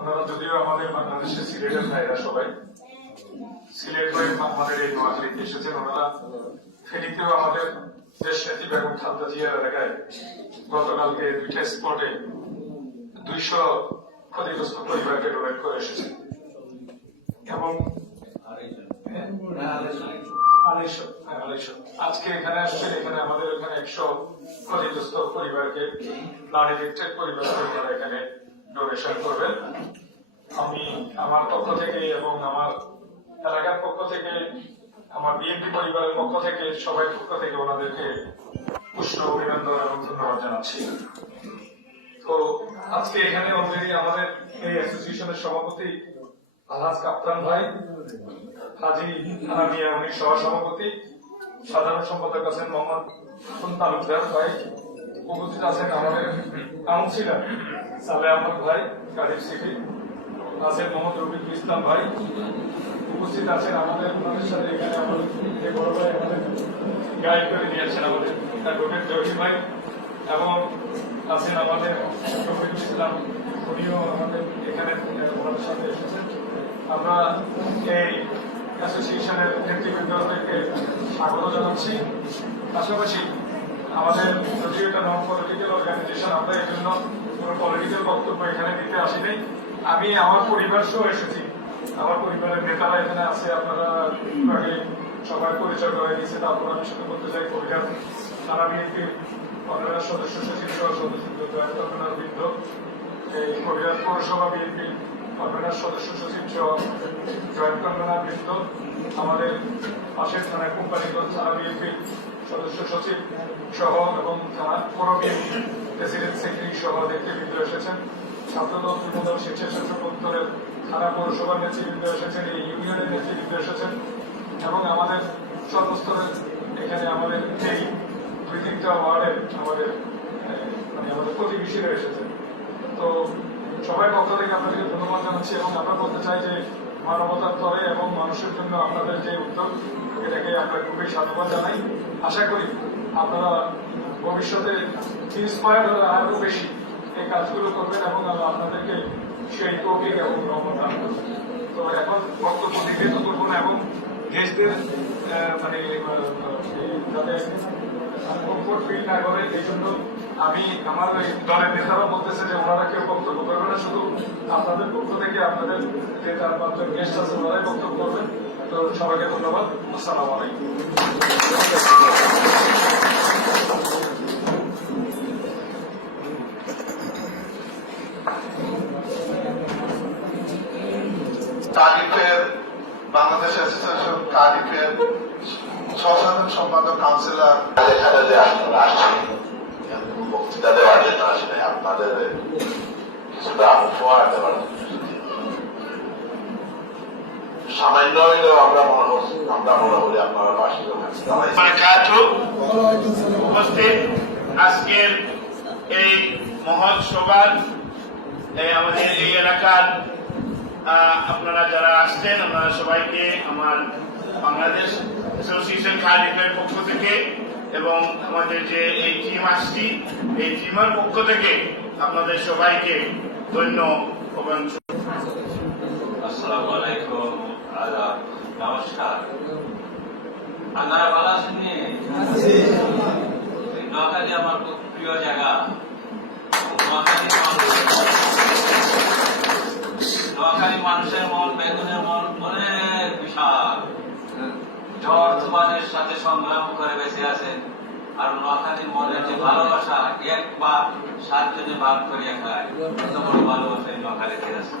ওনারা যদিও আমাদের বাংলাদেশের সিলেটের ভাইরা সবাই সিলেট হয়ে আমাদের এই নোয়াখালীতে এসেছেন। ওনারা ফেনীতেও আমাদের দেশ নেত্রী বেগম খালেদা জিয়ার এলাকায় গতকালকে 2টা স্পটে 200 ক্ষতিগ্রস্ত পরিবারকে ডোনেট করে এসেছেন এবং 250 আজকে এখানে আসছেন। এখানে আমাদের এখানে 100 ক্ষতিগ্রস্ত পরিবারকে প্লান এফেক্টেড পরিবারকে ওনারা এখানে ডোনেশন করবেন। আমি আমার পক্ষ থেকে এবং আমার এলাকার পক্ষ থেকে, আমার বিএনপি পরিবারের পক্ষ থেকে, সবাই পক্ষ থেকে ওনাদেরকে উষ্ণ অভিনন্দন এবং ধন্যবাদ জানাচ্ছি। তো আজকে এখানে অলরেডি আমাদের এই অ্যাসোসিয়েশনের সভাপতি আলহাজ কাপ্তান ভাই, হাজি হানামিয়া উনি সহ সভাপতি, সাধারণ সম্পাদক আছেন মোহাম্মদ হাসান তালুকদার ভাই, উপস্থিত আছেন আমাদের কাউন্সিলর সালে আহমদ ভাই, কারিম সিটি আছেন মোহাম্মদ রফিকুল ইসলাম ভাই, উপস্থিত আছেন আমাদের সাথে এখানে আমাদের যে বড় ভাই আমাদের গাইড করে দিয়েছেন আমাদের অ্যাডভোকেট জহির ভাই, এবং আছেন আমাদের রফিকুল ইসলাম, উনিও আমাদের এখানে ওনাদের সাথে এসেছেন। আমরা এই অ্যাসোসিয়েশনের নেতৃবৃন্দকে স্বাগত জানাচ্ছি। পাশাপাশি আমাদের যদিও এটা নন পলিটিক্যাল অর্গানাইজেশন, আমরা এই জন্য কোনো পলিটিক্যাল বক্তব্য এখানে দিতে আসিনি। আমি আমার পরিবার সহ এসেছি, আমার পরিবারের নেতারা এখানে আছে, আপনারা আগে সবাই পরিচয় করে দিয়েছে। তারপর আমি শুরু করতে চাই কবিরাজ থানা বিএনপির কনভেনার সদস্য সচিব সহ সদস্য জয়েন্ট কনভেনার বৃন্দ, এই কবিরাজ পৌরসভা বিএনপির কনভেনার সদস্য সচিব সহ জয়েন্ট কনভেনার বৃন্দ, আমাদের পাশের থানায় কোম্পানিগঞ্জ থানা বিএনপির সদস্য সচিব সহ এবং থানা পৌর বিএনপি প্রেসিডেন্ট সেক্রেটারি সহ নেতৃবৃন্দ এসেছেন, ছাত্রদল যুবদল স্বেচ্ছাসেবক দলের থানা পৌরসভার নেতৃবৃন্দ এসেছেন, এই ইউনিয়নের নেতৃবৃন্দ এসেছেন এবং আমাদের সর্বস্তরের এখানে আমাদের এই 2-3টা ওয়ার্ডের আমাদের আমাদের প্রতিবেশীরা এসেছেন। তো সবাই পক্ষ থেকে আপনাদেরকে ধন্যবাদ জানাচ্ছি এবং আমরা বলতে চাই যে মানবতার তরে এবং মানুষের জন্য আপনাদের যে উদ্যোগ, এটাকে আমরা খুবই সাধুবাদ জানাই। আশা করি আপনারা ভবিষ্যতে ইন্সপায়ার হলে আরো বেশি এই কাজগুলো করবেন এবং আপনাদেরকে সেই তৌফিক এবং রহমত দান করবেন। তো এখন বক্তব্য দীর্ঘায়িত করবো না এবং দেশদের মানে যাতে কমফোর্ট ফিল না করে, এই জন্য আমি আমার দলের নেতারা বলতেছে যে ওনারা কেউ বক্তব্য করবে না, শুধু আপনাদের পক্ষ থেকে আপনাদের যে 4-5 জন গেস্ট আছে ওনারাই বক্তব্য করবেন। তো সবাইকে ধন্যবাদ। আসসালামু আলাইকুম। বাংলাদেশ অ্যাসোসিয়েশন কার্ডিফের সহসাধারণ সম্পাদক কাউন্সিলর এখানে যে আসছি বক্তৃতা দেওয়ার জন্য আসলে আপনাদের কিছুটা উপহার দেওয়ার জন্য সামান্য হইলেও আমরা মনে করি আপনারা পাশে উপস্থিত আজকের এই মহৎ সভার আমাদের এই এলাকার আপনারা যারা আসছেন, আপনারা সবাইকে আমার বাংলাদেশ অ্যাসোসিয়েশন কার্ডিফের পক্ষ থেকে এবং আমাদের যে এই টিম আসছি এই টিমের পক্ষ থেকে আপনাদের সবাইকে ধন্যবাদ। আসসালামু আলাইকুম, আদাব, নমস্কার। আপনারা ভালো আছেন? নোয়াখালী আমার খুব প্রিয় জায়গা। নোয়াখালী মানুষের মন, বেগুনের মন অনেক বিশাল। ঝড় তুফানের সাথে সংগ্রাম করে বেঁচে আছেন। আর নোয়াখালীর মনের যে ভালোবাসা একবার 7 জনে ভাগ করিয়া খায়, এত বড় ভালোবাসা নোয়াখালীতে আছে।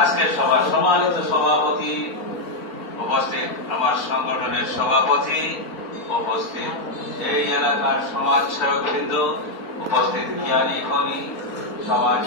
আজকের সভার সম্মানিত সভাপতি উপস্থিত, আমার সংগঠনের সভাপতি উপস্থিত, এই এলাকার সমাজসেবক বৃন্দ উপস্থিত, জ্ঞানী খনি সমাজ